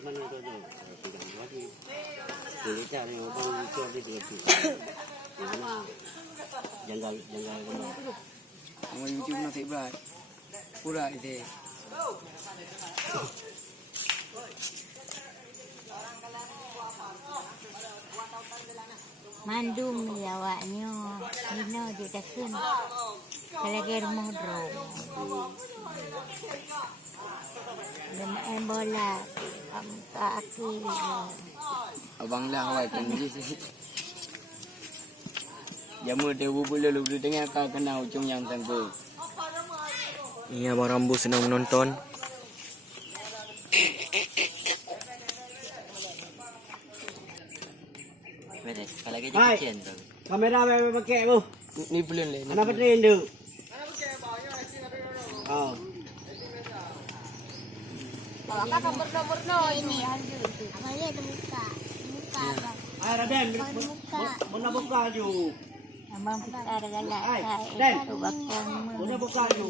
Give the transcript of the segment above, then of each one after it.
Cuman itu aja pegang lagi. Jadi cari orang itu di situ. Gimana? Janggal kemana? Mau YouTube nanti berat. Pura itu. Mandum ya awaknya. Dino juga kun. Kalau germo drone. Main bola. Kaki. Abang lah awak kan sih. Jamu dia bubul lu dengar kau kena ujung yang tengku. Iya, Bang Rambo sedang menonton. Bede, kalau lagi kecil tu. Kamera pakai bu. Ni belum le. Kenapa train tu? Oh. Kalau nomor ini aja. Amanya itu muka. Muka abang. Ay, Raden, muna buka ju. Abang kita ada galak. Ay, Den. Bakal Muna buka ju.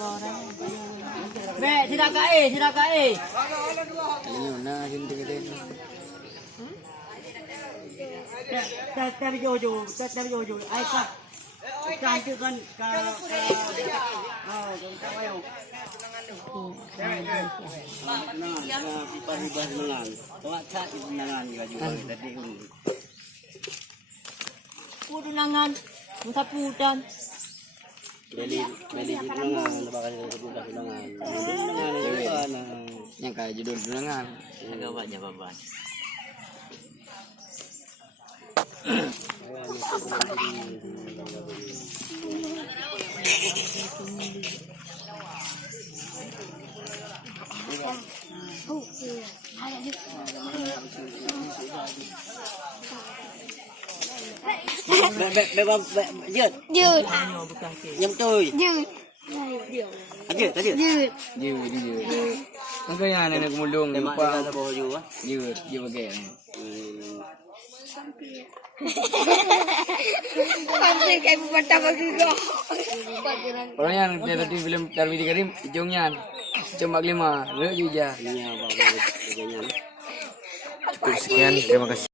orang. Be, tidak kae. Ini na hindi kita. Tadi jojo. Ay ka. Cantik kan ka. Oh, kan ayo. Nah, hibah menang. Tawak tak menangan juga tadi uli. Kudu nangan. Muka pudan. Beli tunangan, bakal sudah tunangan. Tunangan. Yang kaya judul tunangan. Agak banyak babat. Dượt. Nhâm tôi. Dượt. Jud. Makanya nenek mulung Mak lupa. dia bawa juga. Jud bagai. Hampir kayak bata bagi kau. Orangnya dia tadi film Darwin Karim ujungnya cuma 5. Lu juga. Ini apa? Cukup sekian, terima kasih.